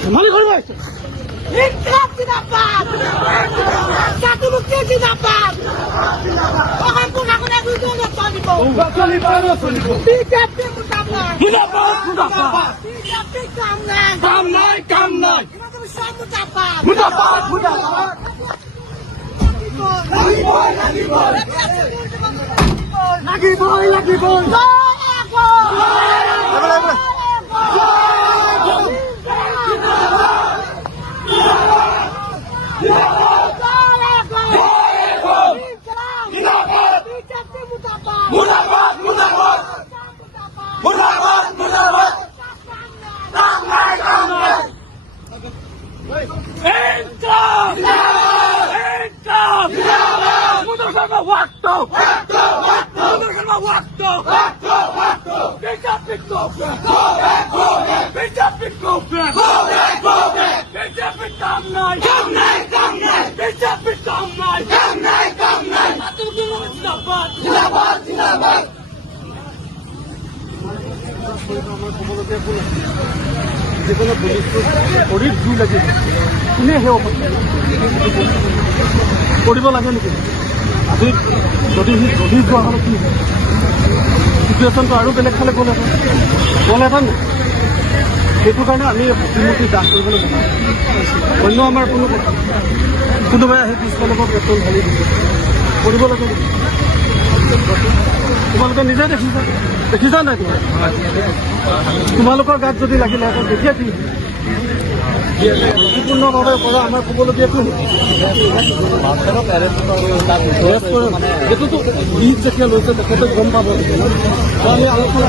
ধেমালি কৰিব ইনকলাব জিন্দাবাদ জাতীয়তাবাদী জিন্দাবাদ অসম প্রশাসনে দুর্নীতি চলিব বিজেপি মুর্দাবাদ বিজেপি কাম নাই মুর্দাবাদ লাগিবই যিকোনো পুলিচটো ভৰিত জুই লাগিব কোনে সেই কৰিব লাগে নেকি আজি যদি যোৱা হ'লে কি চিটুৱেশ্যনটো আৰু বেলেগ ফালে গ'লহেঁতেন সেইটো কাৰণে আমি প্ৰতিমূৰ্তি দাহ কৰিবলৈ অন্য আমাৰ কোনো কথা কোনোবাই আহি পিছফালৰ পৰা পেট্ৰল ঢালি দিব কৰিব লাগে নেকি তোমালোকে নিজে দেখিছা নাই তোমালোকৰ গাত যদি লাগিলেহেঁতেন তেতিয়া কি সম্পূৰ্ণভাৱে পৰা আমাৰ ক'বলগীয়াটো এইটোতো লিজ যেতিয়া লৈছে তেখেতে গম পাব আমি আলোচনা